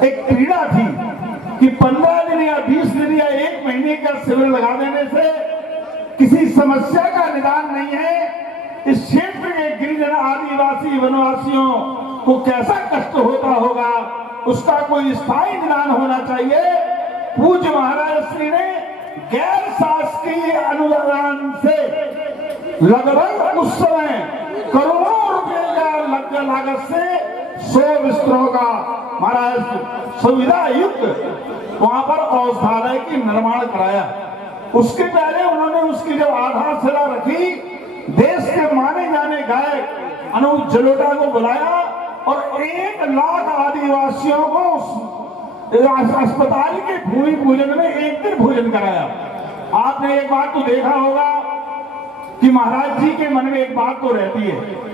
एक पीड़ा थी कि 15 दिन या 20 दिन या 1 महीने का शिविर लगा देने से किसी समस्या का निदान नहीं है। इस क्षेत्र के गिरिजन आदिवासी वनवासियों को कैसा कष्ट होता होगा, उसका कोई स्थायी निदान होना चाहिए। पूज्य महाराज श्री ने गैर शासकीय अनुदान से लगभग उस समय करोड़ों रुपए का लागत से 100 बिस्तरों का महाराज सुविधा युक्त वहां पर औषधालय की निर्माण कराया। उसके पहले उन्होंने उसकी जब आधारशिला रखी, देश के माने जाने गायक अनूप जलोटा को बुलाया और 1 लाख आदिवासियों को अस्पताल के भूमि पूजन में 1 दिन भोजन कराया। आपने एक बात तो देखा होगा कि महाराज जी के मन में एक बात तो रहती है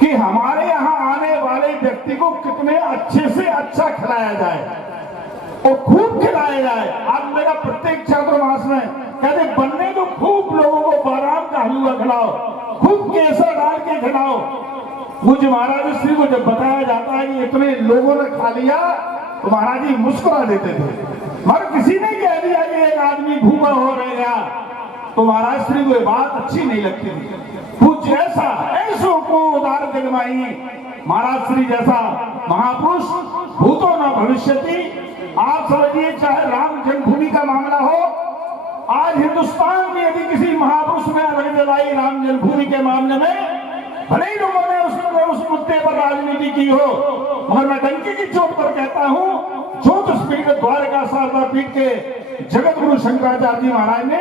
कि हमारे यहाँ आने वाले व्यक्ति को कितने अच्छे से अच्छा खिलाया जाए और खूब खिलाया जाए। आप मेरा प्रत्येक चातुर्मास में कहते बनने तो खूब लोगों को बादाम का हलवा खिलाओ, खूब केसर डाल के खिलाओ। मुझे महाराज श्री को जब बताया जाता है कि इतने लोगों ने खा लिया तो महाराज जी मुस्कुरा देते थे। मगर किसी ने कह दिया कि एक आदमी भूखा हो रहेगा तो महाराज श्री को ये बात अच्छी नहीं लगती थी। कुछ ऐसो को उदार जगमाई महाराज श्री जैसा महापुरुष भूतो न भविष्यति। आप समझिए, चाहे राम जन्मभूमि का मामला हो, आज हिंदुस्तान में यदि किसी महापुरुष ने अलग जलाई राम जन्मभूमि के मामले में, भले ही लोगों ने उस मुद्दे पर राजनीति की हो, मगर मैं डंके की चोट पर कहता हूं, ज्योतिषपीठ द्वारका शारदा पीठ के जगत गुरु शंकराचार्य जी महाराज ने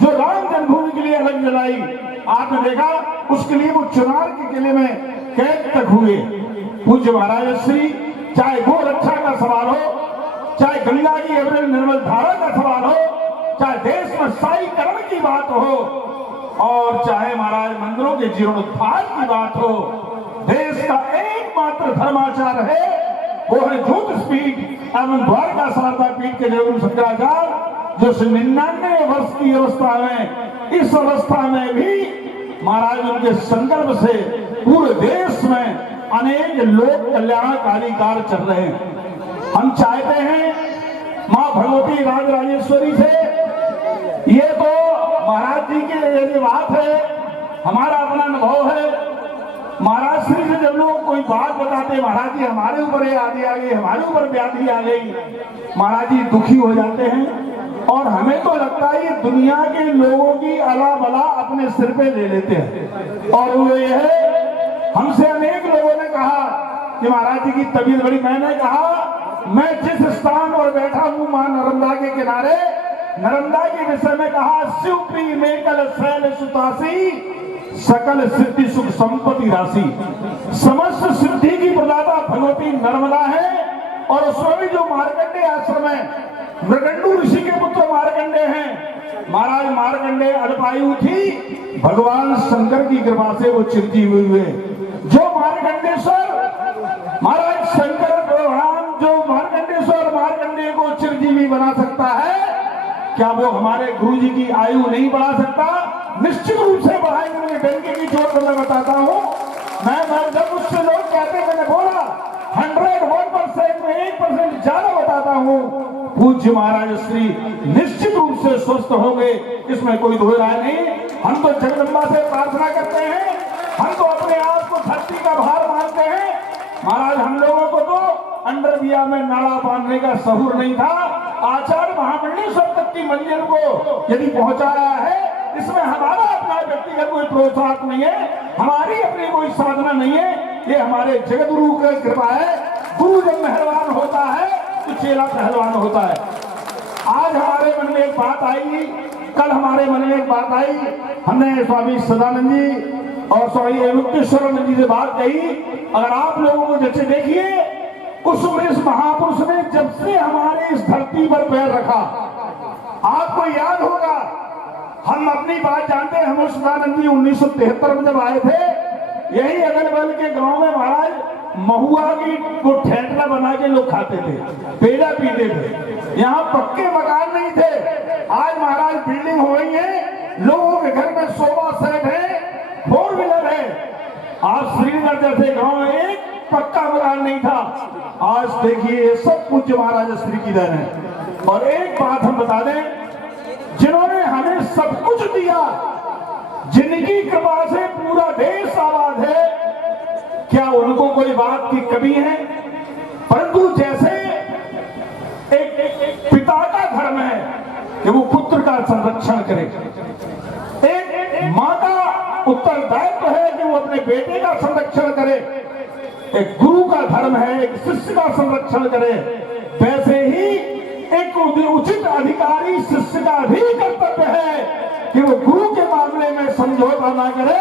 जो राम जन्मभूमि के लिए अलग जलाई, आपने देखा उसके लिए वो चुनार के किले में कैद तक हुए। पूज्य महाराज श्री चाहे गो रक्षा का सवाल हो, चाहे गंगा की अविरल निर्मल धारा का सवाल हो, चाहे देश में स्थायीकरण की बात हो, और चाहे महाराज मंदिरों के जीर्णोद्धार की बात हो, देश का एकमात्र धर्माचार है वो है ज्योतिषपीठ एवं द्वारका शारदा पीठ के जगत शंकराचार्य, जो 99 वर्ष की अवस्था में, इस अवस्था में भी महाराज उनके संकल्प से पूरे देश में अनेक लोक कल्याणकारी कार्य चल रहे हैं। हम चाहते हैं मां भगवती राजराजेश्वरी से, ये तो महाराज जी की बात है, हमारा अपना अनुभव है। महाराज श्री से जब लोग कोई बात बताते, महाराज जी हमारे ऊपर ये आदि आ गई, हमारे ऊपर व्याधि आ गई, महाराज जी दुखी हो जाते हैं। और हमें तो लगता है ये दुनिया के लोगों की अला बला अपने सिर पे ले लेते हैं। और वो ये है, हमसे अनेक लोगों ने कहा कि महाराज जी की तबीयत बड़ी, मैंने कहा मैं जिस स्थान पर बैठा हूं मां नर्मदा के किनारे, नर्मदा के विषय में कहा शिवप्री में कल शैल सुतासी सकल सिद्धि सुख संपत्ति राशि। समस्त सिद्धि की प्रदाता भगवती नर्मदा है। और उसमें भी जो मार्कंडे आश्रम है, मृगंडू ऋषि के पुत्र मार्कंडे हैं। महाराज मार्कंडे अल्पायु थी, भगवान शंकर की कृपा से वो चिरंजीवी हुए। जो मार्कंडेश्वर महाराज शंकर भगवान, जो मार्कंडेश्वर मार्कंडे को चिरंजीवी बना सकता है, क्या वो हमारे गुरु जी की आयु नहीं बढ़ा सकता? निश्चित रूप से बढ़ाएंगे। डंके की चोट मैं बताता हूँ, मैं जब उससे लोग कहते, मैंने बोला 101% में 1% ज्यादा बताता हूँ, पूज्य महाराज श्री निश्चित रूप से स्वस्थ होंगे, इसमें कोई दो राय नहीं। हम तो जगदम्बा से प्रार्थना करते हैं, हम तो अपने आप को धरती का भार मानते हैं। महाराज हम लोगों को तो अंडरविया में नाड़ा बांधने का सहूर नहीं था। आचार्य महामंडलेश्वर तक की मंजिल को यदि पहुंचाया है, इसमें हमारा अपना व्यक्तिगत कोई प्रोत्साहन नहीं है, हमारी अपनी कोई साधना नहीं है, ये हमारे जगत गुरु की कृपा है। गुरु जब मेहरबान होता है तो चेला पहलवान होता है। आज हमारे मन में एक बात आई, कल हमारे मन में एक बात आई, हमने स्वामी सदानंद जी और स्वामी अवधेश्वरानंद जी से बात कही। अगर आप लोगों को जैसे देखिए, उस महापुरुष ने जब से हमारे इस धरती पर पैर रखा, आपको याद होगा, हम अपनी बात जानते हैं। हम सदानंद जी 1973 में जब आए थे, यही अगल बगल के गांव में महाराज महुआ की वो ठेठला बना के लोग खाते थे, पेड़ा पीते थे। यहाँ पक्के मकान नहीं थे। आज महाराज बिल्डिंग हो गई है, लोगों के घर में सोफा सेट है, 4 व्हीलर है। आप श्रीनगर जैसे गांव में एक पक्का मकान नहीं था। आज देखिए सब कुछ महाराज श्री की देन है। और एक बात हम बता दें, जिन्होंने हमें सब कुछ दिया, जिनकी कृपा से पूरा देश आबाद है, क्या उनको कोई बात की कमी है? परंतु जैसे एक पिता का धर्म है कि वो पुत्र का संरक्षण करे, एक मां का उत्तरदायित्व है कि वो अपने बेटे का संरक्षण करे, एक गुरु का धर्म है एक शिष्य का संरक्षण करे, वैसे ही एक उचित अधिकारी शिष्य का भी कर्तव्य है कि वो गुरु के मामले में समझौता ना करे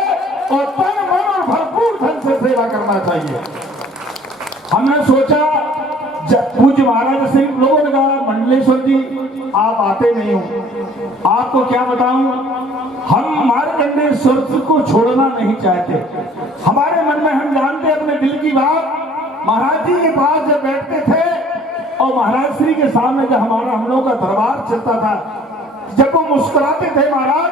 और तन मन और भरपूर धन से सेवा करना चाहिए। हमने सोचा, पूज्य महाराज सिंह लोगों ने कहा, मंडलेश्वर जी आप आते नहीं हो, आपको क्या बताऊं, हम मार्कंडेश्वर को छोड़ना नहीं चाहते। हमारे मन में हम जानते अपने दिल की बात। महाराज जी के पास जब बैठते थे और महाराज श्री के सामने जब हम लोगों का दरबार चलता था, जब वो मुस्कुराते थे महाराज,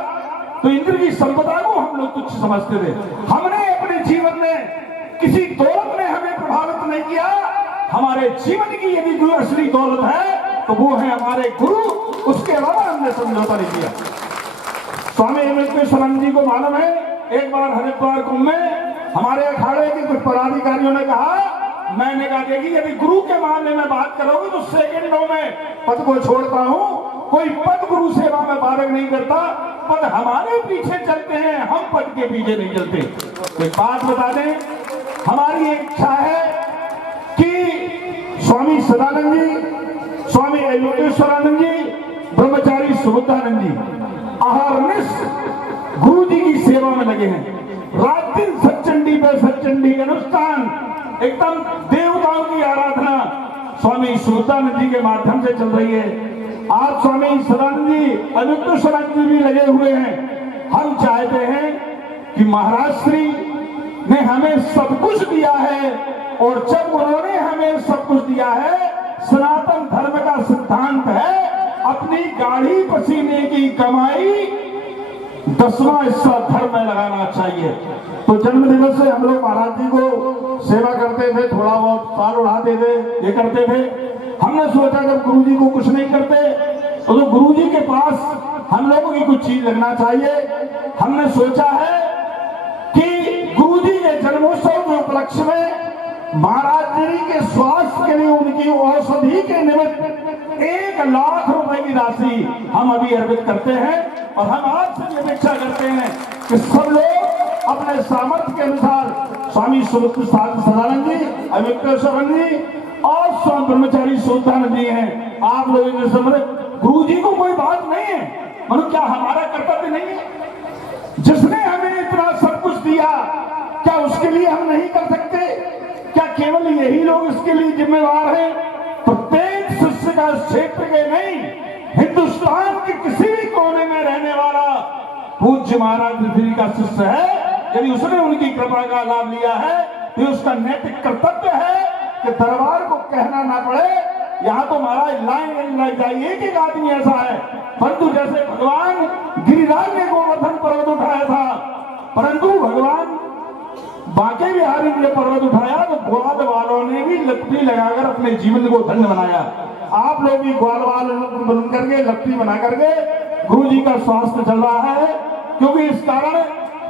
तो इंद्र की संपदा को हम लोग तुच्छ समझते थे। हमने अपने जीवन में किसी दौलत ने हमें प्रभावित नहीं किया। हमारे जीवन की यदि कोई असली दौलत है तो वो है हमारे गुरु, उसके अलावा हमने समझौता नहीं किया। स्वामी अमृतेश्वरानंद जी को मालूम है, एक बार हरिद्वार कुंभ में हमारे अखाड़े के कुछ पदाधिकारियों ने कहा, मैंने कहा देखिए यदि गुरु के मामले में बात करोगे तो सेकंडों में पद को छोड़ता हूं, कोई पद गुरु सेवा में बारक नहीं करता, पद हमारे पीछे चलते हैं, हम पद के पीछे नहीं चलते। कोई बात बता दें, हमारी एक इच्छा है कि स्वामी सदानंद जी, स्वामी अयोगेश्वरानंद जी, ब्रह्मचारी सुबुद्धानंद जी अहर्निश गुरु जी की सेवा में लगे हैं। रात दिन सच्चंडी पे सच्चंडी का अनुष्ठान, एकदम देवताओं की आराधना स्वामी सुबुद्धानंद जी के माध्यम से चल रही है। आज स्वामी सदानंद जी, अयोगेश्वरानंद जी भी लगे हुए हैं। हम चाहते हैं कि महाराज श्री ने हमें सब कुछ दिया है, और जब उन्होंने हमें सब कुछ दिया है, सनातन धर्म का सिद्धांत है अपनी गाढ़ी पसीने की कमाई 10वां हिस्सा धर्म में लगाना चाहिए। तो जन्म दिवस से हम लोग महाराज जी को सेवा करते थे, थोड़ा बहुत साल उड़ाते थे, ये करते थे। हमने सोचा जब गुरु जी को कुछ नहीं करते तो गुरु जी के पास हम लोगों की कुछ चीज लगना चाहिए। हमने सोचा है कि गुरु जी के जन्मोत्सव के उपलक्ष्य में महाराज जी के स्वास्थ्य के लिए उनकी औषधि के निमित्त 1 लाख रुपए की राशि हम अभी अर्पित करते हैं। और हम आपसे अपेक्षा करते हैं कि सब लोग अपने सामर्थ्य के अनुसार स्वामी सदानंद जी, अयोगेश्वरानंद जी और स्वामी ब्रह्मचारी सुबुद्धानंद जी हैं, आप लोगों के गुरु जी को कोई बात नहीं है, मतलब क्या हमारा कर्तव्य नहीं है? जिसने हमें इतना सब कुछ दिया, क्या उसके लिए हम नहीं कर सकते? क्या केवल यही लोग इसके लिए जिम्मेवार हैं? प्रत्येक शिष्य का क्षेत्र के नहीं, हिंदुस्तान के किसी भी कोने में रहने वाला पूज्य महाराज श्री का शिष्य है, यदि उसने उनकी कृपा का लाभ लिया है तो उसका नैतिक कर्तव्य है कि दरबार को कहना ना पड़े, यहाँ तो महाराज लाइन लग जाए, एक आदमी ऐसा है। परंतु जैसे भगवान गिरिराज ने गोवर्धन पर्वत उठाया था, परंतु भगवान बांके बिहारी ने पर्वत उठाया तो ग्वाल वालों ने भी लपटी लगाकर अपने जीवन को धन्य बनाया। आप लोग भी ग्वाल वाल बन करके लपटी बना करके गुरु जी का स्वास्थ्य चल रहा है, क्योंकि इस कारण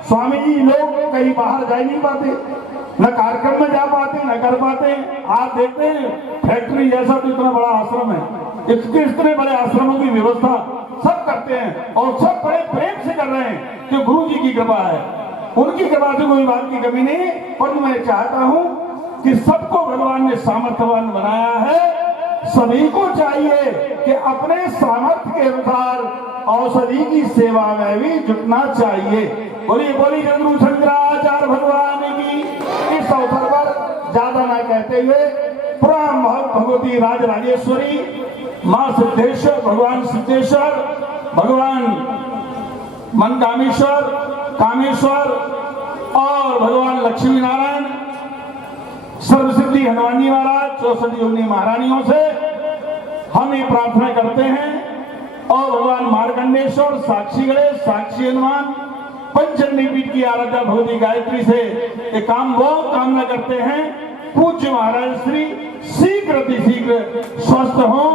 स्वामी जी लोग कहीं बाहर जा नहीं पाते, न कार्यक्रम में जा पाते, न कर पाते। आप देखते हैं फैक्ट्री जैसा तो इतना बड़ा आश्रम है, इसके इतने बड़े आश्रमों की व्यवस्था सब करते हैं और सब बड़े प्रेम से कर रहे हैं कि गुरु जी की कृपा है, उनकी कृपा से कोई बात की कमी नहीं। पर मैं चाहता हूं कि सबको भगवान ने सामर्थ्यवान बनाया है, सभी को चाहिए कि अपने सामर्थ्य के अनुसार औषधि की सेवा में भी जुटना चाहिए। बोलिए बोलिए गुरु शंकराचार्य भगवान की। इस अवसर पर ज्यादा ना कहते हुए पुराण भगवती राज राजेश्वरी, मां सिद्धेश्वर, भगवान सिद्धेश्वर, भगवान मनकामेश्वर, कामेश्वर और भगवान लक्ष्मी नारायण, सर्वसिद्धि हनुमान जी महाराज, 64 योगिनी महारानियों से हम ये प्रार्थना करते हैं। और भगवान मार्कंडेश्वर, साक्षी गणेश, साक्षी हनुमान, पंचचंडी पीठ की आराध्या भगवती गायत्री से एक काम वो कामना करते हैं पूज्य महाराज श्री शीघ्र अतिशीघ्र स्वस्थ हों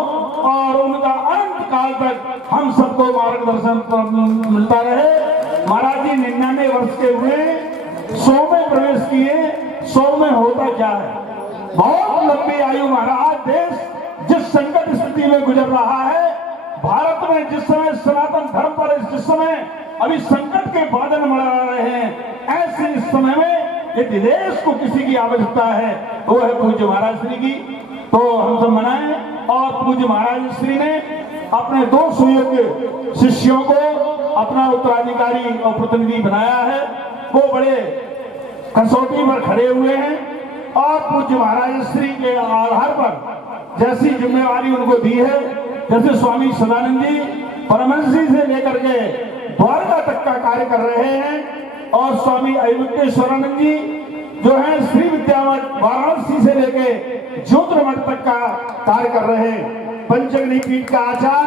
और उनका अनंत काल तक हम सबको मार्गदर्शन मिलता रहे। महाराज जी 99 वर्ष के हुए, 100 में प्रवेश किए, 100 में होता क्या है, बहुत लंबी आयु। महाराज देश जिस संकट स्थिति में गुजर रहा है, भारत में जिस समय सनातन धर्म पर जिस समय अभी संकट के बादल मंडरा रहे हैं, ऐसे इस समय में यदि देश को किसी की आवश्यकता है वो है पूज्य महाराज श्री की। तो हम सब मनाएं। और पूज्य महाराज श्री ने अपने 2 सुयोग्य शिष्यों को अपना उत्तराधिकारी और प्रतिनिधि बनाया है। वो बड़े कसौटी पर खड़े हुए हैं और पूज्य महाराज श्री के आधार पर जैसी जिम्मेवारी उनको दी है, जैसे स्वामी सदानंद जी परमहंस जी से लेकर के द्वारका तक का कार्य कर रहे हैं और स्वामी अयोध्याश्वरानंद जी जो है श्री विद्यामठ वाराणसी से लेके ज्योतिर्मठ तक का कार्य कर रहे हैं। पंचगनी पीठ का आचार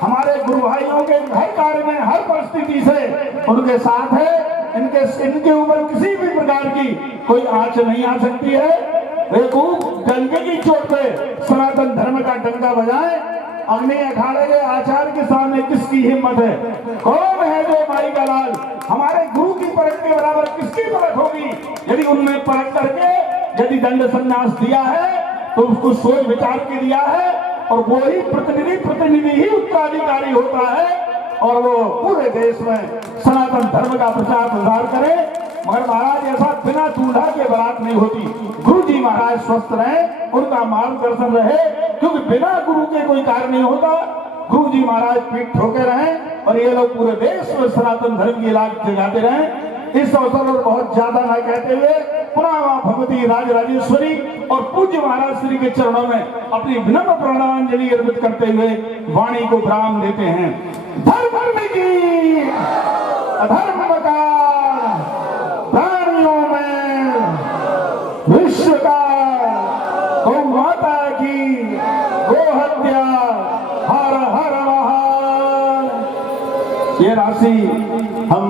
हमारे गुरु भाइयों के हर कार्य में हर परिस्थिति से उनके साथ है। इनके ऊपर किसी भी प्रकार की कोई आंच नहीं आ सकती है। वे डंके की चोट पे सनातन धर्म का डंका बजाए। अग्नि अखाड़े के आचार्य के सामने किसकी हिम्मत है? कौन है जो माई का लाल? हमारे गुरु की परख के बराबर किसकी परख होगी? यदि उनमें परख करके यदि दंड संन्यास दिया है तो उसको सोच विचार के दिया है और वो ही प्रतिनिधि ही उत्तराधिकारी होता है और वो पूरे देश में सनातन धर्म का प्रचार प्रसार करे। मगर महाराज ऐसा बिना दूल्हा के बारात नहीं होती। गुरु जी महाराज स्वस्थ रहे, उनका मार्गदर्शन रहे, क्योंकि बिना गुरु के कोई कार्य नहीं होता। गुरु जी महाराज पीठ ठोके रहे और ये लोग पूरे देश में सनातन धर्म की लाग जगाते रहे। इस अवसर पर बहुत ज्यादा न कहते हुए पुनः मां भगवती राजराजेश्वरी और पूज्य महाराज श्री के चरणों में अपनी विनम्र प्रणामांजलि अर्पित करते हुए वाणी को विराम देते हैं। धर्म की अधर्म का प्राणियों में विश्व का गौ माता की गो हत्या हर हर महान। ये राशि